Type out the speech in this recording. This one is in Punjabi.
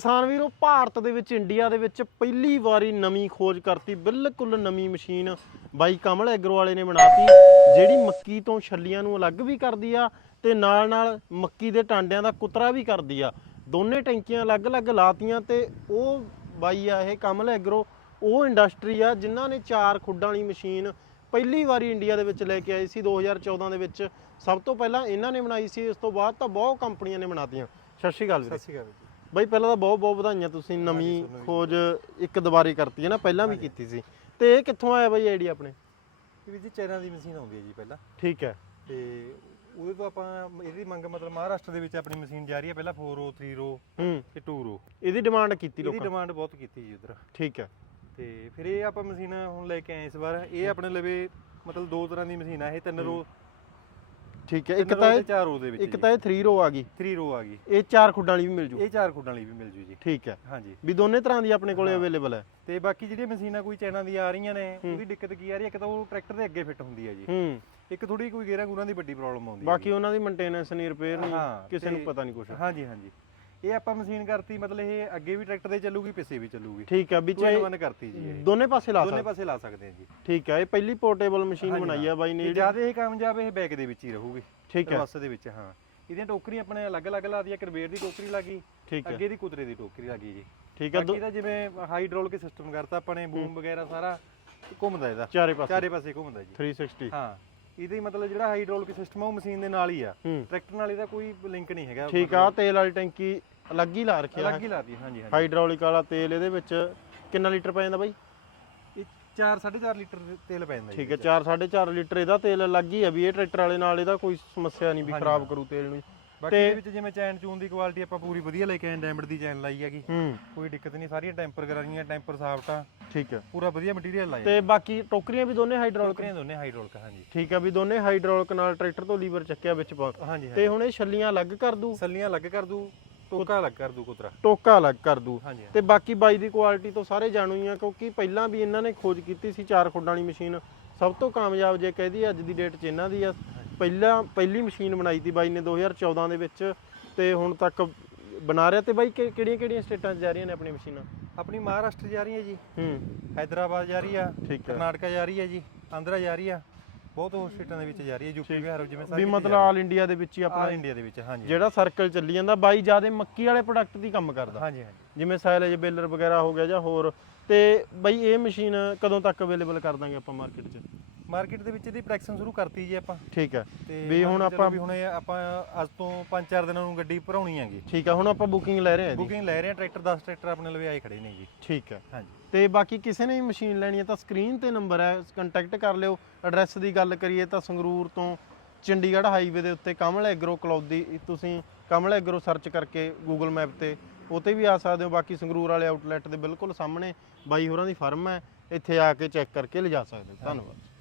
ਕਿਸਾਨ ਵੀਰੋ, ਭਾਰਤ ਦੇ ਵਿੱਚ, ਇੰਡੀਆ ਦੇ ਵਿੱਚ ਪਹਿਲੀ ਵਾਰੀ ਨਵੀਂ ਖੋਜ ਕਰਤੀ। ਬਿਲਕੁਲ ਨਵੀਂ ਮਸ਼ੀਨ ਬਾਈ ਕਮਲ ਐਗਰੋ ਵਾਲੇ ਨੇ ਬਣਾਤੀ, ਜਿਹੜੀ ਮੱਕੀ ਤੋਂ ਛੱਲੀਆਂ ਨੂੰ ਅਲੱਗ ਵੀ ਕਰਦੀ ਆ ਤੇ ਨਾਲ ਨਾਲ ਮੱਕੀ ਦੇ ਟਾਂਡਿਆਂ ਦਾ ਕੁਤਰਾ ਵੀ ਕਰਦੀ ਆ। ਦੋਨੇ ਟੈਂਕੀਆਂ ਅਲੱਗ-ਅਲੱਗ ਲਾਤੀਆਂ ਤੇ ਉਹ ਬਾਈ ਆ ਇਹ ਕਮਲ ਐਗਰੋ, ਉਹ ਇੰਡਸਟਰੀ ਆ, ਜਿਨ੍ਹਾਂ ਨੇ ਚਾਰ ਖੁੱਡਾਂ ਵਾਲੀ ਮਸ਼ੀਨ ਪਹਿਲੀ ਵਾਰੀ ਇੰਡੀਆ ਦੇ ਵਿੱਚ ਲੈ ਕੇ ਆਈ ਸੀ 2014 ਦੇ ਵਿੱਚ। ਸਭ ਤੋਂ ਪਹਿਲਾਂ ਇਹਨਾਂ ਨੇ ਬਣਾਈ ਸੀ, ਇਸ ਤੋਂ ਬਾਅਦ ਤਾਂ ਬਹੁਤ ਕੰਪਨੀਆਂ ਨੇ ਬਣਾਤੀਆਂ। ਸਤਿ ਸ਼੍ਰੀ ਅਕਾਲ ਵੀਰੇ। ਸਤਿ ਸ਼੍ਰੀ ਅਕਾਲ ਜੀ। ਬਾਈ ਪਹਿਲਾਂ ਤਾਂ ਬਹੁਤ ਬਹੁਤ ਵਧਾਈਆਂ ਤੁਸੀਂ ਨਵੀਂ। ਖੋਜ ਇੱਕ ਦੁਬਾਰੇ ਕਰਤੀ ਹੈ ਨਾ ਪਹਿਲਾਂ ਵੀ ਕੀਤੀ ਸੀ। ਤੇ ਇਹ ਕਿੱਥੋਂ ਆਇਆ ਬਾਈ ਆਈਡੀਆ ਆਪਣੇ? ਵੀ ਜੀ ਚਾਈਨਾ ਦੀ ਮਸ਼ੀਨ ਆਉਂਦੀ ਹੈ ਜੀ ਪਹਿਲਾਂ। ਠੀਕ ਹੈ। ਤੇ ਉਹਦੇ ਤੋਂ ਆਪਾਂ ਇਹਦੀ ਮੰਗ ਮਤਲਬ ਮਹਾਰਾਸ਼ਟਰ ਦੇ ਵਿੱਚ ਆਪਣੀ ਮਸ਼ੀਨ ਜਾ ਰਹੀ ਹੈ ਪਹਿਲਾਂ 4 ਰੋ 3 ਰੋ ਤੇ 2 ਰੋ ਇਹਦੀ ਡਿਮਾਂਡ ਕੀਤੀ ਇਹਦੀ ਲੋਕਾਂ ਡਿਮਾਂਡ ਬਹੁਤ ਕੀਤੀ ਜੀ ਉਧਰ। ਠੀਕ ਹੈ। ਤੇ ਫਿਰ ਇਹ ਆਪਾਂ ਮਸ਼ੀਨ ਹੁਣ ਲੈ ਕੇ ਆਏ ਇਸ ਵਾਰ। ਇਹ ਆਪਣੇ ਲਵੇ ਮਤਲਬ ਦੋ ਤਰ੍ਹਾਂ ਦੀ ਮਸ਼ੀਨ ਆ ਇਹ ਤਿੰਨ ਰੋ ਠੀਕ ਹੈ ਇੱਕ ਤਾਂ ਇਹ ਚਾਰ ਰੋ ਦੇ ਵਿੱਚ ਇੱਕ ਤਾਂ ਇਹ 3 ਰੋ ਆ ਗਈ। 3 ਰੋ ਆ ਗਈ। ਇਹ ਚਾਰ ਖੁੱਡਾਂ ਵਾਲੀ ਵੀ ਮਿਲ ਜੂ। ਇਹ ਚਾਰ ਖੁੱਡਾਂ ਵਾਲੀ ਵੀ ਮਿਲ ਜੂ ਜੀ। ਠੀਕ ਹੈ। ਹਾਂਜੀ। ਵੀ ਦੋਨੇ ਤਰ੍ਹਾਂ ਦੀ ਆਪਣੇ ਕੋਲੇ। ਅਵੇਲੇਬਲ ਹੈ। ਤੇ ਬਾਕੀ ਜਿਹੜੀਆਂ ਮਸ਼ੀਨਾਂ ਕੋਈ ਚਾਈਨਾ ਦੀਆਂ ਆ ਰਹੀਆਂ ਨੇ ਉਹਦੀ ਦਿੱਕਤ ਕੀ ਆ ਰਹੀ ਹੈ? ਇੱਕ ਤਾਂ ਉਹ ਟਰੈਕਟਰ ਦੇ ਅੱਗੇ ਫਿੱਟ ਹੁੰਦੀ ਹੈ ਜੀ। ਹੂੰ। ਇੱਕ ਥੋੜੀ ਕੋਈ ਗੇਰਾਂ ਗੂਰਾਂ ਦੀ ਵੱਡੀ ਪ੍ਰੋਬਲਮ ਆਉਂਦੀ ਹੈ ਬਾਕੀ ਉਹਨਾਂ ਦੀ ਮੇਨਟੇਨੈਂਸ ਨਹੀਂ ਰਿਪੇਅਰ ਨਹੀਂ ਕਿਸੇ ਨੂੰ ਪਤਾ ਨਹੀਂ ਕੁਛ। ਹਾਂਜੀ ਹਾਂਜੀ। ਇਹ ਆਪਾਂ ਮਸ਼ੀਨ ਕਰਤੀ ਮਤਲਬ ਇਹ ਅੱਗੇ ਵੀ ਟਰੈਕਟਰ ਦੇ ਚੱਲੂਗੀ ਪਿੱਛੇ ਵੀ ਚੱਲੂਗੀ। ਠੀਕ ਵਿੱਚ ਟੂ ਇਹ ਵਨ ਕਰਤੀ ਜੀ ਇਹ। ਦੋਨੇ ਪਾਸੇ ਲਾ ਦੋਨੇ ਸਕਦੇ। ਪਾਸੇ ਲਾ ਸਕਦੇ ਆ ਜੀ। ਠੀਕ ਹੈ ਇਹ ਪਹਿਲੀ ਪੋਰਟੇਬਲ ਮਸ਼ੀਨ ਬਣਾਈ ਆ ਬਾਈ ਨੇ ਤੇ ਜ਼ਿਆਦਾ ਇਹ ਕਾਮਯਾਬ ਇਹ ਬੈਕ ਦੇ ਵਿੱਚ ਹੀ ਰਹੂਗੀ ਠੀਕ ਹੈ ਬੱਸ ਦੇ ਵਿੱਚ ਹਾਂ। ਇਹਦੀਆਂ ਟੋਕਰੀਆਂ ਆਪਣੇ ਅਲੱਗ-ਅਲੱਗ ਲਾ ਦੀਆਂ ਕਰਵੇਰ ਦੀ ਟੋਕਰੀ ਲੱਗੀ ਅੱਗੇ ਦੀ ਕੁਤਰੇ ਦੀ ਟੋਕਰੀ ਲੱਗੀ ਜੀ। ਠੀਕ ਦੋ- ਬਾਕੀ ਜਿਵੇਂ ਹਾਈਡ੍ਰੋਲਿਕ ਸਿਸਟਮ ਕਰਤਾ ਆਪਾਂ ਨੇ ਬੂਮ ਵਗੈਰਾ ਸਾਰਾ ਘੁੰਮਦਾ ਇਹਦਾ। ਚਾਰੇ ਪਾਸੇ। ਚਾਰੇ ਪਾਸੇ ਘੁੰਮਦਾ ਜੀ। 360 ਹਾਂ। ਇਹਦੇ ਮਤਲਬ ਜਿਹੜਾ ਹਾਈਡ੍ਰੋਲਿਕ ਸਿਸਟਮ ਆ ਉਹ ਮਸ਼ੀਨ ਦੇ ਨਾਲ ਹੀ ਆ। ਹੂੰ। ਟਰੈਕਟਰ ਨਾਲ ਇਹਦਾ ਕੋਈ ਲਿੰਕ ਨਹੀਂ ਹੈਗਾ। ਠੀਕ ਆ ਤੇਲ ਵਾਲੀ ਟੈਂਕੀ ਅਲੱਗ ਹੀ ਲਾ ਰੱਖਿਆ ਅਲੱਗ ਹੀ ਲਾਤੀ ਹਾਂਜੀ ਹਾਂਜੀ। ਹਾਈਡ੍ਰੋਲਿਕ ਵਾਲਾ ਤੇਲ ਇਹਦੇ ਵਿੱਚ ਕਿੰਨਾ ਲੀਟਰ ਪੈ ਜਾਂਦਾ ਬਾਈ? ਇਹ 4 4.5 ਲੀਟਰ ਦੇ ਤੇਲ ਪੈ ਜਾਂਦਾ ਜੀ ਠੀਕ ਹੈ 4 4.5 ਲੀਟਰ ਇਹਦਾ ਤੇਲ ਅਲੱਗ ਹੀ ਆ ਵੀ ਇਹ ਟਰੈਕਟਰ ਵਾਲੇ ਨਾਲ ਇਹਦਾ ਕੋਈ ਸਮੱਸਿਆ ਨਹੀਂ ਵੀ ਖਰਾਬ। ਕਰੂ ਤੇਲ ਨੂੰ। ਬਾਕੀ ਇਹਦੇ ਵਿੱਚ ਜਿਵੇਂ ਚੈਨ ਚੂਨ ਦੀ ਕੁਆਲਿਟੀ ਆਪਾਂ ਪੂਰੀ ਵਧੀਆ ਲੈ ਕੇ ਆਏ ਡਾਇਮੰਡ ਦੀ ਚੈਨ ਲਾਈ ਹੈਗੀ। ਹੂੰ। ਕੋਈ ਦਿੱਕਤ ਨਹੀਂ ਸਾਰੀਆਂ ਟੈਂਪਰ ਕਰਾਈਆਂ ਟੈਂਪਰ ਸਾਫਟਾ। ਠੀਕ ਹੈ। ਪੂਰਾ ਵਧੀਆ ਮਟੀਰੀਅਲ ਲਾਇਆ। ਤੇ ਬਾਕੀ ਟੋਕਰੀਆਂ ਵੀ ਦੋਨੇ ਹਾਈਡ੍ਰੋਲਿਕ ਟੋਕਰੀਆਂ ਦੋਨੇ ਹਾਈਡ੍ਰੋਲਿਕ ਹਾਂਜੀ। ਠੀਕ ਆ ਵੀ ਦੋਨੇ ਹਾਈਡ੍ਰੋਲਿਕ ਨਾਲ ਟਰੈਕਟਰ ਤੋਂ ਲੀਵਰ ਚੱਕਿਆ ਵਿੱਚ ਪਾ ਹਾਂਜੀ ਤੇ ਹੁਣ ਇਹ ਛੱਲੀਆਂ ਅਲੱਗ ਕਰ ਦੂ? ਸੱਲੀਆਂ ਅਲੱਗ ਕਰ ਦੂ ਟੋਕਾ ਅਲੱਗ ਕਰ ਦੂ ਕੁਤਰਾ। ਟੋਕਾ ਅਲੱਗ ਕਰ ਦੂ। ਹਾਂਜੀ ਤੇ ਬਾਕੀ ਬਾਈ ਦੀ ਕੁਆਲਿਟੀ ਤੋਂ ਸਾਰੇ ਜਾਣੂ ਹੀ ਆ ਕਿਉਂਕਿ ਪਹਿਲਾਂ ਵੀ ਇਹਨਾਂ ਨੇ ਖੋਜ ਕੀਤੀ ਸੀ ਚਾਰ ਖੁੱਡਾਂ ਵਾਲੀ ਮਸ਼ੀਨ ਸਭ ਤੋਂ ਕਾਮਯਾਬ ਜੇ ਕਹਦੀ ਅੱਜ ਦੀ ਡੇਟ 'ਚ ਇਹਨਾਂ ਦੀ ਆ। ਪਹਿਲਾਂ ਪਹਿਲੀ ਮਸ਼ੀਨ ਬਣਾਈ ਤੀ ਬਾਈ ਨੇ 2014 ਦੇ ਵਿੱਚ ਤੇ ਹੁਣ ਤੱਕ ਬਣਾ ਰਿਹਾ ਤੇ ਬਾਈ ਕਿਹੜੀਆਂ ਕਿਹੜੀਆਂ ਸਟੇਟਾਂ 'ਚ ਜਾ ਰਹੀਆਂ ਨੇ ਆਪਣੀ ਮਸ਼ੀਨਾਂ? ਆਪਣੀ ਮਹਾਰਾਸ਼ਟਰ ਜਾ ਰਹੀ ਜੀ। ਹੂੰ। ਹైదరాబాద్ ਜਾ ਰਹੀ ਆ ਕਰਨਾਟਕਾ ਜਾ ਰਹੀ ਹੈ ਜੀ ਆਂਧਰਾ ਜਾ ਰਹੀ ਆ। ਬਹੁਤ ਹੋਰ ਸਟੇਟਾਂ ਦੇ ਵਿੱਚ ਜਾ ਰਹੀ ਹੈ ਯੂਪੀ ਬਿਹਾਰ ਜਿਵੇਂ ਸਾਰੇ ਵੀ ਮਤਲਬ ਆਲ ਇੰਡੀਆ ਦੇ ਵਿੱਚ ਹੀ ਆਪਣਾ ਆਲ ਇੰਡੀਆ ਦੇ ਵਿੱਚ ਹਾਂਜੀ। ਜਿਹੜਾ ਸਰਕਲ ਚੱਲੀ ਜਾਂਦਾ ਬਾਈ ਜ਼ਿਆਦਾ ਮੱਕੀ ਵਾਲੇ ਪ੍ਰੋਡਕਟ ਦੀ ਕੰਮ ਕਰਦਾ। ਹਾਂਜੀ ਹਾਂਜੀ। ਜਿਵੇਂ ਸਾਇਲੇਜ ਬੇਲਰ ਵਗੈਰਾ ਹੋ ਗਿਆ ਜਾਂ ਹੋਰ। ਤੇ ਬਾਈ ਇਹ ਮਸ਼ੀਨ ਕਦੋਂ ਤੱਕ ਅਵੇਲੇਬਲ ਕਰ ਦਾਂਗੇ ਆਪਾਂ ਮਾਰਕੀਟ 'ਚ? ਮਾਰਕੀਟ ਦੇ ਵਿੱਚ ਇਹਦੀ ਪ੍ਰੋਡਕਸ਼ਨ ਸ਼ੁਰੂ ਕਰਤੀ ਜੀ ਆਪਾਂ। ਠੀਕ ਹੈ। ਤੇ ਵੀ ਹੁਣ ਆਪਾਂ ਵੀ ਹੁਣ ਇਹ ਆਪਾਂ ਅੱਜ ਤੋਂ 5-4 ਦਿਨਾਂ ਨੂੰ ਗੱਡੀ ਭਰਾਉਣੀ ਹੈਗੀ। ਠੀਕ ਹੈ ਹੁਣ ਆਪਾਂ ਬੁਕਿੰਗ ਲੈ ਰਹੇ ਹਾਂ ਜੀ। ਬੁਕਿੰਗ ਲੈ ਰਹੇ ਆ ਟਰੈਕਟਰ 10 ਟਰੈਕਟਰ ਆਪਣੇ ਲਵੇ ਆਏ ਖੜੇ ਨੇ ਜੀ। ਠੀਕ ਹੈ। ਹਾਂਜੀ। ਤੇ ਬਾਕੀ ਕਿਸੇ ਨੇ ਵੀ ਮਸ਼ੀਨ ਲੈਣੀ ਹੈ ਤਾਂ ਸਕਰੀਨ ਤੇ ਨੰਬਰ ਹੈ ਕੰਟੈਕਟ ਕਰ ਲਿਓ। ਐਡਰੈਸ ਦੀ ਗੱਲ ਕਰੀਏ ਤਾਂ ਸੰਗਰੂਰ ਤੋਂ ਚੰਡੀਗੜ੍ਹ ਹਾਈਵੇ ਦੇ ਉੱਤੇ ਕਮਲ ਐਗਰੋ ਕਲੌਦੀ ਤੁਸੀਂ ਕਮਲ ਐਗਰੋ ਸਰਚ ਕਰਕੇ ਗੂਗਲ ਮੈਪ ਤੇ ਉਤੇ ਵੀ ਆ ਸਕਦੇ ਹੋ। ਬਾਕੀ ਸੰਗਰੂਰ ਵਾਲੇ ਆਊਟਲੈਟ ਦੇ ਬਿਲਕੁਲ ਸਾਹਮਣੇ ਬਾਈ ਹੋਰਾਂ ਦੀ ਫਰਮ ਹੈ ਇੱਥੇ ਆ ਕੇ ਚੈੱਕ ਕਰਕੇ ਲਿਜਾ ਸਕਦੇ ਹੋ। ਧੰਨਵਾਦ।